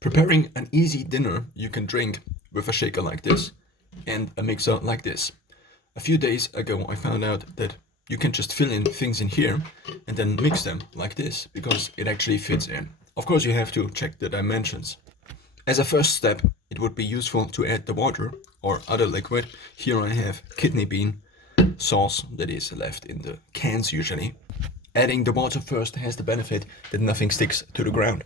Preparing an easy dinner you can drink with a shaker like this and a mixer like this. A few days ago I found out that you can just fill in things in here and then mix them like this because it actually fits in. Of course you have to check the dimensions. As a first step, it would be useful to add the water or other liquid. Here I have kidney bean sauce that is left in the cans usually. Adding the water first has the benefit that nothing sticks to the ground.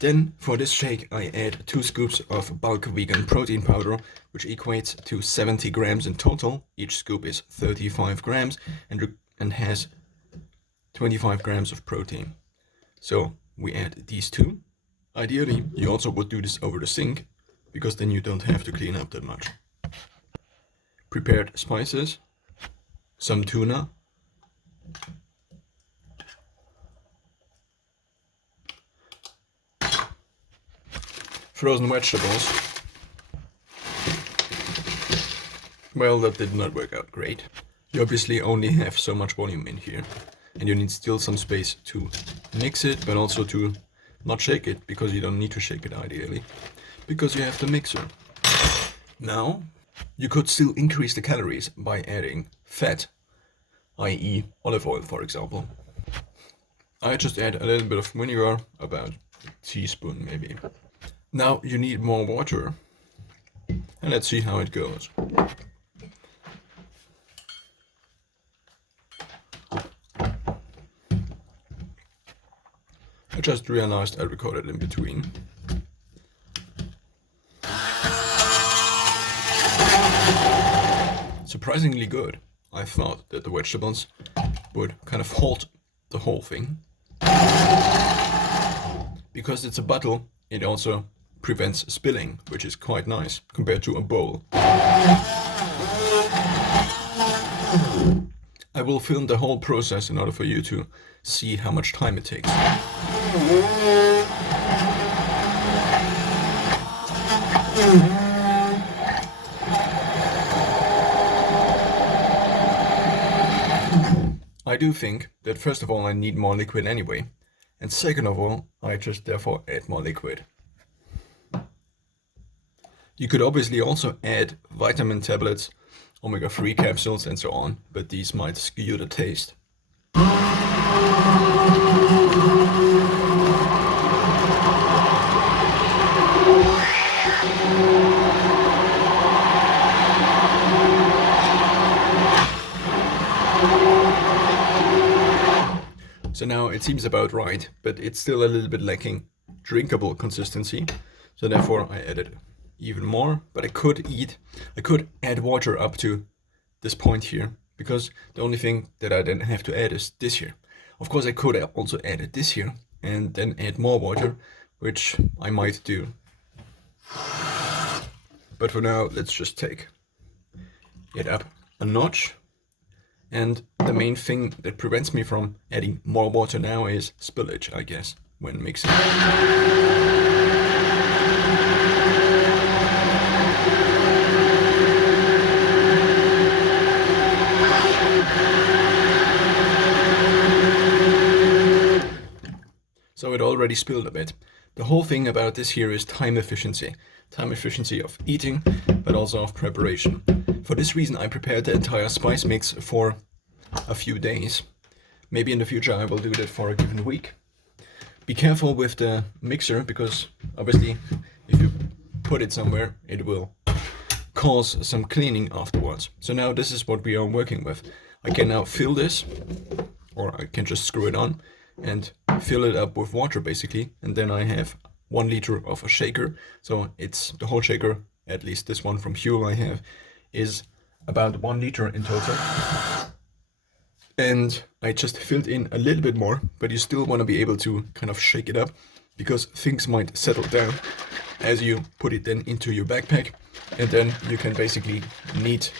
Then for this shake I add 2 scoops of bulk vegan protein powder, which equates to 70 grams in total. Each scoop is 35 grams and has 25 grams of protein. So we add these two. Ideally, you also would do this over the sink, because then you don't have to clean up that much. Prepared spices, some tuna, frozen vegetables. Well, that did not work out great. You obviously only have so much volume in here, and you need still some space to mix it, but also to not shake it, because you don't need to shake it ideally, because you have the mixer. Now, you could still increase the calories by adding fat, i.e. olive oil for example. I just add a little bit of vinegar, about a teaspoon maybe. Now you need more water, and let's see how it goes. I just realized I recorded in between. Surprisingly good. I thought that the vegetables would kind of halt the whole thing. Because it's a bottle, it also prevents spilling, which is quite nice compared to a bowl. I will film the whole process in order for you to see how much time it takes. I do think that first of all I need more liquid anyway, and second of all I just therefore add more liquid. You could obviously also add vitamin tablets, omega-3 capsules and so on, but these might skew the taste. So now it seems about right, but it's still a little bit lacking drinkable consistency, so therefore I added even more. But I could add water up to this point here, because the only thing that I then have to add is this here. Of course I could also add this here and then add more water, which I might do. But for now let's just take it up a notch. And the main thing that prevents me from adding more water now is spillage, I guess, when mixing. So it already spilled a bit. The whole thing about this here is time efficiency. Time efficiency of eating, but also of preparation. For this reason I prepared the entire spice mix for a few days. Maybe in the future I will do that for a given week. Be careful with the mixer, because obviously if you put it somewhere it will cause some cleaning afterwards. So now this is what we are working with. I can now fill this, or I can just screw it on and fill it up with water basically, and then I have 1 liter of a shaker. So it's the whole shaker, at least this one from Huel I have, is about 1 liter in total. And I just filled in a little bit more, but you still want to be able to kind of shake it up, because things might settle down as you put it then into your backpack, and then you can basically eat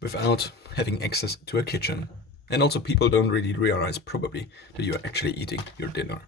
without having access to a kitchen. And also people don't really realize probably that you're actually eating your dinner.